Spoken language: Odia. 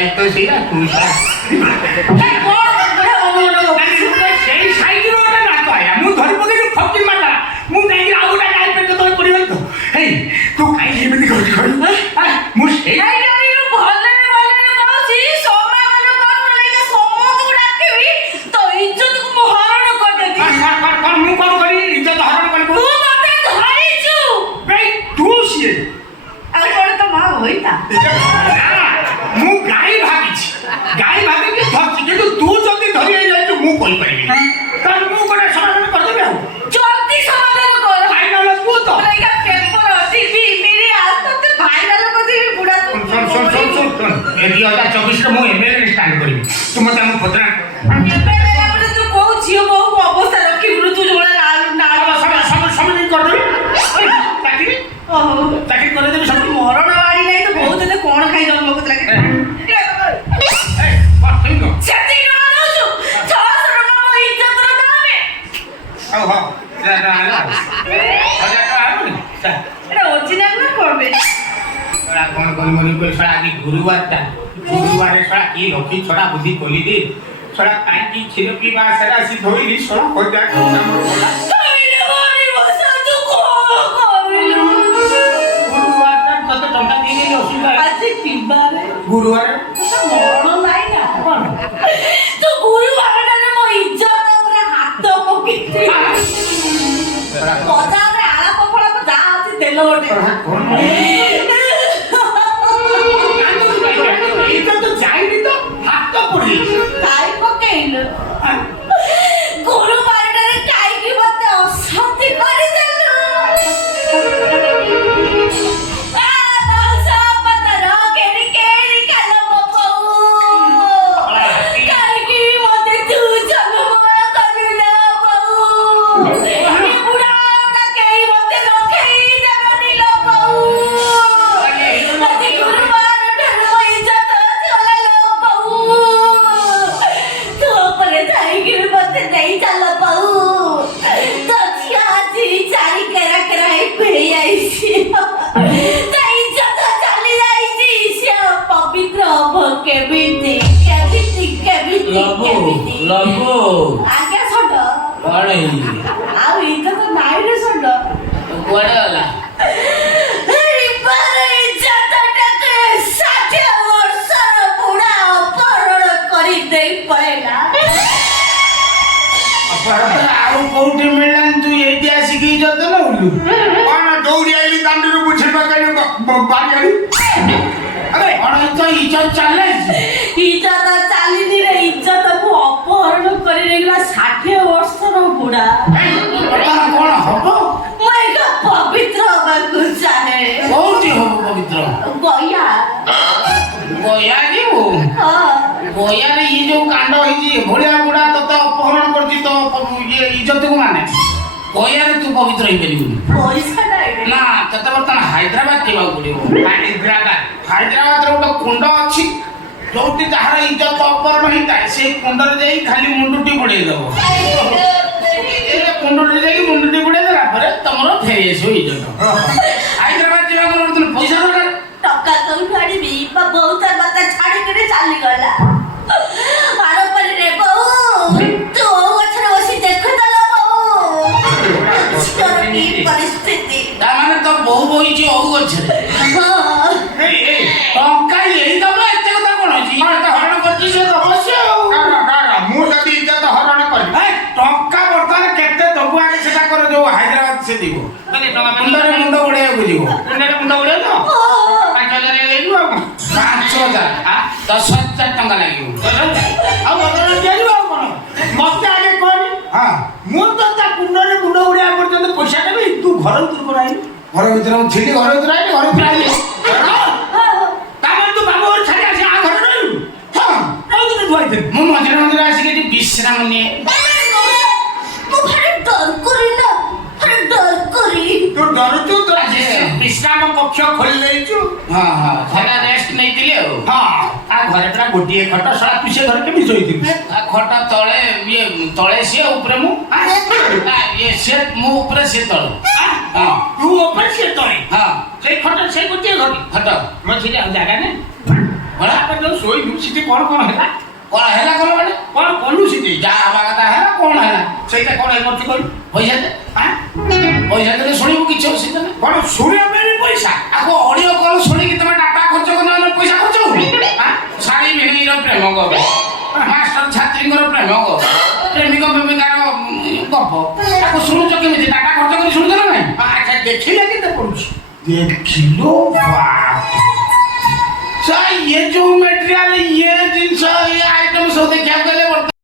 ଦାୟିତ୍ୱ ସେଇଆ ତୁ ସେଇ ସାଇଜର ଗୋଟେ ନାକ ଆୟା ମୁଁ ଧରି ପକେଇକି ଫକିର ମାରିଲା ମୁଁ ଯାଇକି ଆଉ ଗୋଟେ ଗାଈ ପେଟ ତଳେ ପଡ଼ିଗଲି ତ ହେଇ ତୁ କାହିଁକି ଏମିତି କରୁଛୁ କହିଲୁ ମୁଁ ସେଇ ମୁଁ କଣ କରିବି ଇଜ୍ଜତ ହରଣ କରିବୁ ତୁ ସିଏ ମୁଁ ଗାଈ ଭାବିଛି ଗାଈ ଭାବିକି ଧରିଛି କିନ୍ତୁ ତୁ ଯଦି ଧରି ହେଇଯାଇଛୁ ମୁଁ କହିପାରିବି ତାହେଲେ ମୁଁ ଗୋଟେ ସମାଧାନ କରିଦେବି ଆଉ ଜଲ୍ଦି ସମାଧାନ କର ଫାଇନାଲ ତୁ ତ ପେପର ଟିଭି ମିଡ଼ିଆ ତତେ ଭାଇରାଲ କରିଦେବି ବୁଢ଼ା ତୁ ଶୁଣ ଏ 2024 ମୁଁ ଏମଏଲଏ ଷ୍ଟାର୍ଟ କରିବି ତୁ ମୋତେ ଆମ ପତ୍ର ଏବେ ବେଳାବେଳେ ତୁ କୋଉ ଝିଅ ବୋହୂକୁ ଅବସ୍ଥା ରଖିବୁ ତୁ ଯୋଉଟା ସମାଧାନ କରିଦେବି ଚାକିରି ଚାକିରି କରିଦେବି ସବୁ ମରଣ ବାଡ଼ି ନାହିଁ ତ ବୋହୂ ତତେ କଣ ଖାଇ ଜନ୍ମ କରିଥିଲା ସେତିକି ଟଙ୍କା ଦଉଛୁ 600 ଟଙ୍କା ମୋ ଇଜ୍ଜତର ଦାମେ ହଉ ହଉ ଏଟା ଅରିଜିନାଲ ନା କରବେ କଣ କରିବି ଛଡ଼ା ଆଜି ଗୁରୁବାରଟା ଗୁରୁବାରରେ ଛଡ଼ା କି ଲକ୍ଷ୍ମୀ ଛଡ଼ା ବୁଦ୍ଧି କଲିଦି ଛଡ଼ା କାହିଁକି କ୍ଷୀର ପିଇବା ସେଟା ଆସି ଧୋଇଲି ଛଡ଼ା ହଜାର ଟଙ୍କା ମୋର ଗଲା ଗୁରୁବାରଟା ତତେ ଟଙ୍କା ଦେଇଦେଲି ଅସୁବିଧା ଆଜି କିବାରେ ଗୁରୁବାର ମରଣ ନାହିଁ ନା ତୁ ଗୁରୁବାରଟାରେ ମୋ ଇଜ୍ଜତ ଉପରେ ହାତ ପକେଇଛି ପଦାରେ ଆଳାପ ଫଳାପ ଯାହା ଅଛି ତେଲ ଗୋଟେ ଯାଇନି ତ ହାତ ପଡ଼ିଯାଇଛି କାଇ ପକେଇଲୁ ଗୁରୁବାରଟାରେ କାହିଁକି ମତେ ଅଶାନ୍ତି କରିଦେଲୁ ଆଜ୍ଞା ସଣ୍ଡ କୁଆଡ଼େ ଆଉ ଇଜ୍ଜତ ନାହିଁ ରେ ସଣ୍ଡ କୁଆଡ଼େ ଗଲା ଆଉ କୋଉଠି ମିଳିଲାନି ତୁ ଏଇଠି ଆସିକି ଇଜ୍ଜତ ନଉଲୁ କଣ ଦୌଡ଼ି ଆଇଲି ଦାଣ୍ଡରୁ ବୁଝିବା ବାଡ଼ି ଆଣି ଆରେ କଣ ଇଜ୍ଜତ ଚାଲିଛି ଇଜ୍ଜତ ଚାଲିନି ରେ ଇଜ୍ଜତକୁ ଅପହରଣ କରି ନେଇଗଲା 60 ବର୍ଷର ବୁଢ଼ା କଣ ହବ ମୁଁ ଏକ ପବିତ୍ର ହବାକୁ ଚାହେଁ କୋଉଠି ହବ ପବିତ୍ର ଗୟା ଗୟା ଯିବୁ ଗୟାରେ ଇଏ ଯୋଉ କାଣ୍ଡ ହେଇଛି ଭଳିଆ ବୁଢ଼ା ତତେ ଅପହରଣ କରିଛି ତ ଇଏ ଇଜ୍ଜତକୁ ମାନେ ଗୟାରେ ତୁ ପବିତ୍ର ହେଇପାରିବୁନି ପଇସା ନାହିଁ ନା ତତେ ବର୍ତ୍ତମାନ ହାଇଦ୍ରାବାଦ ଯିବାକୁ ପଡ଼ିବ ହାଇଦ୍ରାବାଦରେ ଗୋଟେ କୁଣ୍ଡ ଅଛି ଯୋଉଠି ଯାହାର ଇଜ୍ଜତ ଅପହରଣ ହେଇଥାଏ ସେଇ କୁଣ୍ଡରେ ଯାଇ ଖାଲି ମୁଣ୍ଡଟି ବୁଡ଼େଇ ଦେବ କୁଣ୍ଡଟି ଯାଇକି ମୁଣ୍ଡଟି ବୁଡ଼େଇ ଦେଲା ପରେ ତମର ଫେରି ଆସିବ ଇଜ୍ଜତ ହାଇଦ୍ରାବାଦ ଯିବାକୁ ପଇସା ଦରକାର ଟଙ୍କା କୋଉଠୁ ଆଣିବି ମୋ ବୋଉ ତା ମତେ ଛାଡ଼ିକିରି ଚାଲିଗଲା ଆରପାରି ରେ ବୋଉ ତୁ ଓଉ ଗଛରେ ବସି ଦେଖୁଥିଲ ବୋଉ କି ପରିସ୍ଥିତି ତାମାନେ ତ ବୋଉ ବଇଛି ଓଉ ଗଛରେ ଟଙ୍କା ଏଇ ଦବ ଏତେ କଥା କଣ ଅଛି ହରଣ କରିଛି ସେ ଦବ ସେ ମୁଁ ଯଦି ଇଜ୍ଜତ ହରଣ କରିବି ଟଙ୍କା ବର୍ତ୍ତମାନ କେତେ ଦବୁ ଆগে ସେଟା କର ଯୋଉ ହାଇଦ୍ରାବାଦ ସେ ଯିବ ମୁଣ୍ଡରେ ମୁଣ୍ଡ ଉଡ଼େଇବାକୁ ଯିବ ମୁଣ୍ଡ ଉଡ଼େଇଲ 5,000 ହେଇଯିବ ଆଉ 5,000 10,000 ଟଙ୍କା ଲାଗିବ ଆଉ ବଦଳ ଦିଆଯିବ ଆଉ କଣ ମତେ ଆଗେ କହନି ମୁଁ ତ ତା କୁଣ୍ଡରେ ମୁଣ୍ଡ ଉଡ଼ିବା ପର୍ଯ୍ୟନ୍ତ ପଇସା ଦେବି ତୁ ଘର ଭିତରକୁ ଆଇଲୁ ଘର ଭିତରେ ମୁଁ ଥିଲି ଘର ଭିତରେ ଆଇଲି ଘର ଭିତରେ ଆଇଲି ତାମାନେ ତୁ ବାବୁ ଘର ଛାଡ଼ି ଆସି ଆ ଘରେ ରହିଲୁ କୋଉଦିନ ଧୁଆଇଥିଲି ମୁଁ ମଝିରେ ମଝିରେ ଆସିକି ଏଠି ବିଶ୍ରାମ ନିଏ ମୁଁ ଭାରି ଡର କରି ନା ଭାରି ଡର କରି ତୁ ଡରୁଛୁ ତୋ ବିଶ୍ରାମ କକ୍ଷ ଖୋଲି ଦେଇଛୁ ସେଟା ରେଷ୍ଟ ନେଇଥିଲି ଆଉ ଆ ଘରେ ପୁରା ଗୋଟିଏ ଖଟ ସଳା ତୁ ସେ ଘରେ କେମିତି ଶୋଇଥିଲୁ ଖଟ ତଳେ ଇଏ ତଳେ ସିଏ ଉପରେ ମୁଁ ଇଏ ସେ ମୁଁ ଉପରେ ସେ ତଳେ ତୁ ଉପରେ ସେ ତଳେ ସେଇ ଖଟ ସେଇ ଗୋଟିଏ ଘର ଖଟ ମଝିରେ ଆଉ ଜାଗା ନାହିଁ ବଳା ଆମେ ଯୋଉ ଶୋଇଲୁ ସେଠି କଣ କଣ ହେଲା କଣ ହେଲା କଣ ମାନେ କଣ କଲୁ ସେଠି ଯାହା ହବା କଥା ହେଲା କଣ ହେଲା ସେଇଟା କଣ ଏମତି କଲୁ ପଇସା ଦେ ଆଁ? ପଇସା ଦେଲେ ଶୁଣିବୁ କିଛି ଅସୁବିଧା ନାହିଁ କଣ ଶୁଣିବା ପାଇଁ ବି ପଇସା ଆକୁ ଅଡିଓ କଲ ଶୁଣିକି ତମେ ଡାଟା ଖର୍ଚ୍ଚ କରିନ ପଇସା ଖର୍ଚ୍ଚ ହଉନି ଶାଢୀ ଭିଣେଇର ପ୍ରେମ ଗପ ମାଷ୍ଟର ଛାତ୍ରୀଙ୍କର ପ୍ରେମ ଗପ ପ୍ରେମିକ ପ୍ରେମିକାର ଗପ ତାକୁ ଶୁଣୁଛ କେମିତି ଡାଟା ଖର୍ଚ୍ଚ କରି ଶୁଣୁଛ ନା ନାଇଁ ଆଚ୍ଛା ଦେଖିଲେ କେତେ ପଡୁଛି ଦେଖିଲୁ ये जो मटेरियल ये जिनस ये आइटम सब देखा गले